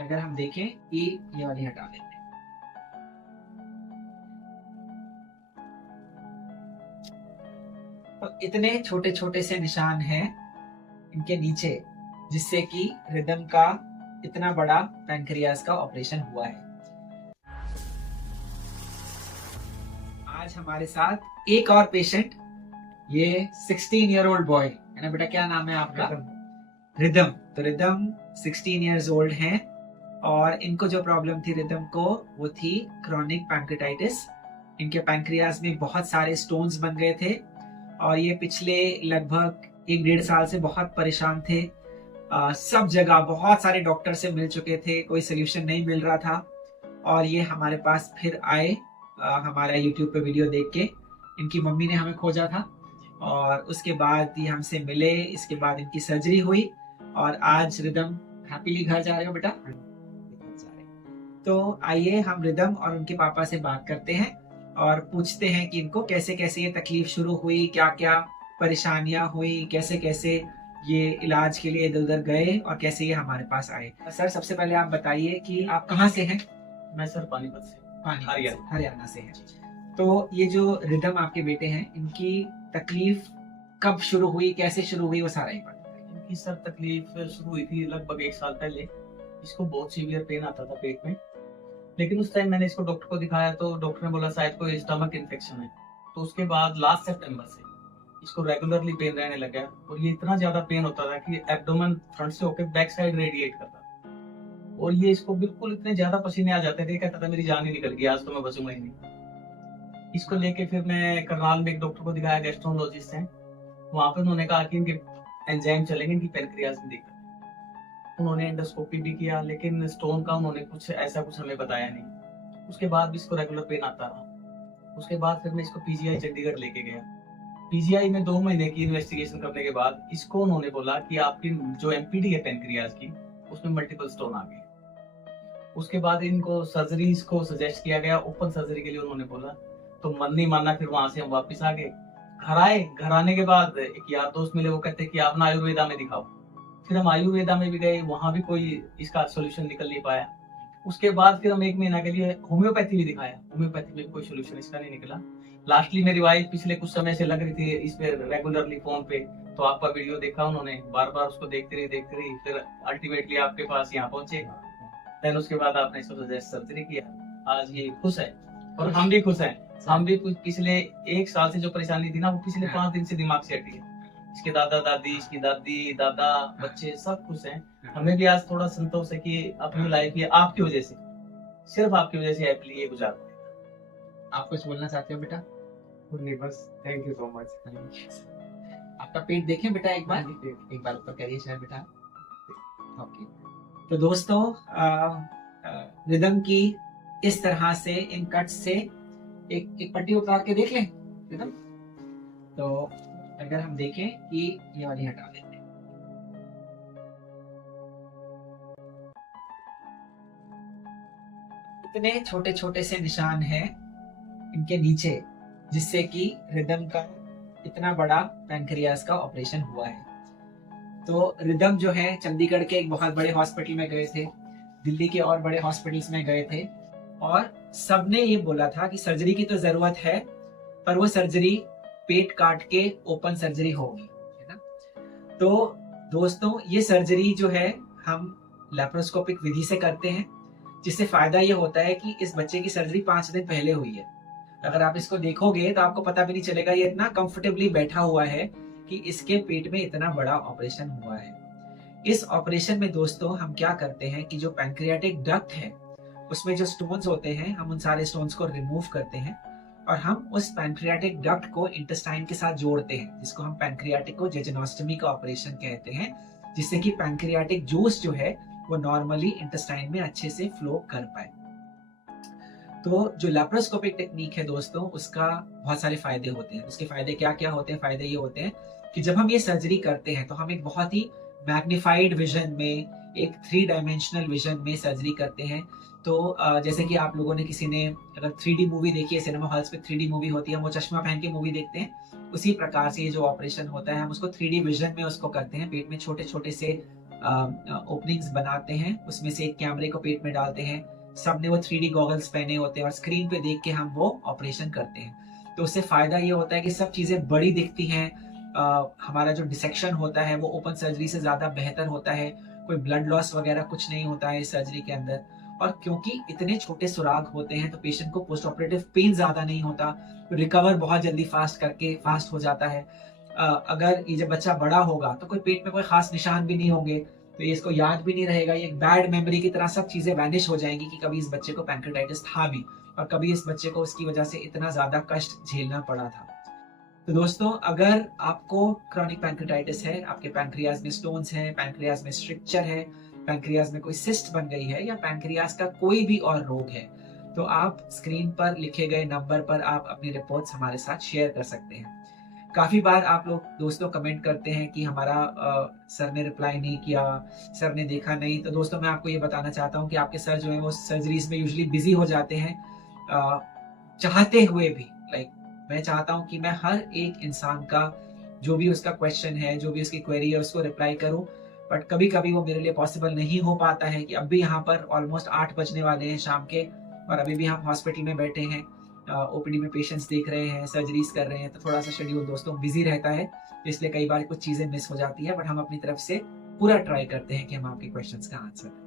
अगर हम देखें कि ये वाली हटा देते हैं, तो इतने छोटे छोटे से निशान हैं इनके नीचे, जिससे कि रिदम का इतना बड़ा पैंक्रियास का ऑपरेशन हुआ है। आज हमारे साथ एक और पेशेंट, ये 16 ईयर ओल्ड बॉय है ना बेटा, क्या नाम है आपका? रिदम। तो रिदम 16 इयर्स ओल्ड हैं और इनको जो प्रॉब्लम थी रिदम को, वो थी क्रॉनिक पैंक्रेटाइटिस। इनके पैंक्रियास में बहुत सारे स्टोन्स बन गए थे और ये पिछले लगभग 1-1.5 साल से बहुत परेशान थे। सब जगह बहुत सारे डॉक्टर से मिल चुके थे, कोई सोल्यूशन नहीं मिल रहा था और ये हमारे पास फिर आए हमारा यूट्यूब पे वीडियो देख के। इनकी मम्मी ने हमें खोजा था और उसके बाद ये हमसे मिले, इसके बाद इनकी सर्जरी हुई और आज रिदम हैप्पीली घर जा रहे हो बेटा? तो आइए हम रिदम और उनके पापा से बात करते हैं और पूछते हैं कि इनको कैसे कैसे ये तकलीफ शुरू हुई, क्या क्या परेशानियां हुई, कैसे कैसे ये इलाज के लिए इधर उधर गए और कैसे ये हमारे पास आए। सर सबसे पहले आप बताइए कि आप कहाँ से हैं? मैं सर पानीपत से, हरियाणा से हैं। तो ये जो रिदम आपके बेटे हैं, इनकी तकलीफ कब शुरू हुई, कैसे शुरू हुई, वो सारा ही बताइए। इनकी सर तकलीफ शुरू हुई थी लगभग 1 साल पहले। इसको बहुत सीवियर पेन आता था पेट में, लेकिन उस टाइम मैंने इसको डॉक्टर को दिखाया तो डॉक्टर ने बोला शायद कोई स्टमक इन्फेक्शन है। तो उसके बाद लास्ट सितंबर से इसको रेगुलरली पेन रहने लगा और ये इतना ज्यादा पेन होता था कि एब्डोमेन फ्रंट से होकर बैक साइड रेडिएट करता और ये इसको बिल्कुल इतने ज्यादा पसीने आ जाते थे, कहता था मेरी जान ही निकल गई, आज तो मैं बचूंगा ही नहीं। इसको लेके फिर मैं करनाल में एक डॉक्टर को दिखाया, गैस्ट्रोनोलॉजिस्ट हैं। वहां पे उन्होंने कहा कि इनके एंजाइम चलेंगे, इनकी पैनक्रियाज में दिक्कत है। उन्होंने एंडोस्कोपी भी किया, लेकिन स्टोन का उन्होंने कुछ ऐसा कुछ हमें बताया नहीं। उसके बाद भी इसको रेगुलर पेन आता रहा। उसके बाद फिर मैं इसको पीजीआई चंडीगढ़ लेके गया। पीजीआई में 2 महीने की इन्वेस्टिगेशन करने के बाद इसको उन्होंने बोला कि आपकी जो एमपीडी है पैनक्रियाज की, उसमें मल्टीपल स्टोन आ गए। उसके बाद इनको सर्जरी को सजेस्ट किया गया, ओपन सर्जरी के लिए उन्होंने बोला। तो मन नहीं माना, फिर वहां से हम वापस आ गए। घर आए, घर आने के बाद एक यार दोस्त मिले, वो कहते कि आप ना आयुर्वेदा में दिखाओ। फिर हम आयुर्वेदा में भी गए, वहां भी कोई इसका सोल्यूशन निकल नहीं पाया। उसके बाद फिर हम 1 महीना के लिए होम्योपैथी भी दिखाया, होम्योपैथी में कोई सोल्यूशन इसका नहीं निकला। लास्टली मेरी वाइफ पिछले कुछ समय से लग रही थी इस पे रेगुलरली फोन पे, तो आपका वीडियो देखा उन्होंने, बार बार उसको देखते रही, फिर अल्टीमेटली आपके पास यहाँ पहुंचे। देन उसके बाद आपने इसको सर्जरी किया। आज ये खुश है और हम भी खुश हैं। हम भी कुछ पिछले 1 साल से जो परेशानी थी ना, वो पिछले 5 दिन से दिमाग से हटी है। इसके दादा दादी, इसकी दादी दादा, बच्चे सब खुश हैं। हमें भी आज थोड़ा संतोष है कि अपनी लाइफ ये आपकी वजह से, सिर्फ आपकी वजह से हैप्पीली ये गुजार पाए। आप कुछ बोलना चाहते हो बेटा? नहीं, बस थैंक यू सो मच। आपका पेट देखें बेटा, एक बार ऊपर करिए शायद बेटा। ओके। तो दोस्तों रिदम की इस तरह से इन कट से एक पट्टी उतार के देख लें रिदम। तो अगर हम देखें कि ये वाली हटा देते हैं, इतने छोटे छोटे से निशान हैं इनके नीचे, जिससे कि रिदम का इतना बड़ा पैंक्रियास का ऑपरेशन हुआ है। तो रिदम जो है चंडीगढ़ के एक बहुत बड़े हॉस्पिटल में गए थे, दिल्ली के और बड़े हॉस्पिटल्स में गए थे और सबने ये बोला था कि सर्जरी की तो जरूरत है, पर वो सर्जरी पेट काट के ओपन सर्जरी होगी, है ना। तो दोस्तों ये सर्जरी जो है हम लैप्रोस्कोपिक विधि से करते हैं, जिससे फायदा ये होता है कि इस बच्चे की सर्जरी 5 दिन पहले हुई है। अगर आप इसको देखोगे तो आपको पता भी नहीं चलेगा, ये इतना कंफर्टेबली बैठा हुआ है कि इसके पेट में इतना बड़ा ऑपरेशन हुआ है। इस ऑपरेशन में दोस्तों हम क्या करते हैं कि जो पैंक्रियाटिक डक्ट है उसमें जो स्टोन्स होते हैं, हम उन सारे स्टोन्स को रिमूव करते हैं और हम उस पैंक्रियाटिक डक्ट को इंटेस्टाइन के साथ जोड़ते हैं, जिसको हम पैंक्रियाटिक जेजुनोस्टमी का ऑपरेशन कहते हैं, जिससे कि पैंक्रियाटिक जूस जो है वो नॉर्मली इंटेस्टाइन में अच्छे से फ्लो कर पाए। तो जो लैप्रोस्कोपिक टेक्निक है दोस्तों, उसका बहुत सारे फायदे होते हैं। उसके फायदे क्या क्या होते हैं? फायदे ये होते हैं कि जब हम ये सर्जरी करते हैं तो हम एक बहुत ही मैग्निफाइड विजन में, एक 3 डायमेंशनल विजन में सर्जरी करते हैं। तो जैसे कि आप लोगों ने किसी ने अगर 3D मूवी देखी है, सिनेमा हॉल्स पे 3D मूवी होती है, हम वो चश्मा पहन के मूवी देखते हैं, उसी प्रकार से ये जो ऑपरेशन होता है हम उसको 3D विजन में उसको करते हैं। पेट में छोटे छोटे से ओपनिंग्स बनाते हैं, उसमें से एक कैमरे को पेट में डालते हैं, सबने वो 3D गॉगल्स पहने होते हैं और स्क्रीन पे देख के हम वो ऑपरेशन करते हैं। तो उससे फायदा ये होता है कि सब चीजें बड़ी दिखती हैं, हमारा जो डिसेक्शन होता है वो ओपन सर्जरी से ज्यादा बेहतर होता है, कोई ब्लड लॉस वगैरह कुछ नहीं होता है इस सर्जरी के अंदर। और क्योंकि इतने छोटे सुराग होते हैं तो पेशेंट को पोस्ट ऑपरेटिव पेन ज्यादा नहीं होता, रिकवर बहुत जल्दी फास्ट हो जाता है। अगर ये जब बच्चा बड़ा होगा तो कोई पेट में कोई खास निशान भी नहीं होंगे, तो ये इसको याद भी नहीं रहेगा, ये एक बैड मेमोरी की तरह सब चीजें वैनिश हो जाएंगी कि कभी इस बच्चे को पैंक्रेटाइटिस था भी और कभी इस बच्चे को उसकी वजह से इतना ज्यादा कष्ट झेलना पड़ा था। तो दोस्तों, अगर आपको क्रॉनिक पैंक्रेटाइटिस है, आपके पैंक्रियाज में स्टोन्स हैं, पैंक्रियाज में स्ट्रिक्चर है, पैंक्रियाज में कोई सिस्ट बन गई है या पैंक्रियाज का कोई भी और रोग है, तो आप स्क्रीन पर लिखे गए नंबर पर आप अपनी रिपोर्ट्स हमारे साथ शेयर कर सकते हैं। काफी बार आप लोग दोस्तों कमेंट करते हैं कि हमारा सर ने रिप्लाई नहीं किया, सर ने देखा नहीं। तो दोस्तों, मैं आपको ये बताना चाहता हूँ कि आपके सर जो है वो सर्जरीज में यूजुअली बिजी हो जाते हैं, चाहते हुए भी। मैं चाहता हूँ कि मैं हर एक इंसान का जो भी उसका क्वेश्चन है, जो भी उसकी क्वेरी है, उसको रिप्लाई करूँ, बट कभी कभी वो मेरे लिए पॉसिबल नहीं हो पाता है कि अब भी यहाँ पर ऑलमोस्ट 8 बजने वाले हैं शाम के और अभी भी हम हॉस्पिटल में बैठे हैं, ओपीडी में पेशेंट्स देख रहे हैं, सर्जरीज कर रहे हैं, तो थोड़ा सा शेड्यूल दोस्तों बिजी रहता है, इसलिए कई बार कुछ चीजें मिस हो जाती है, बट हम अपनी तरफ से पूरा ट्राई करते हैं कि हम आपके क्वेश्चंस का आंसर करें।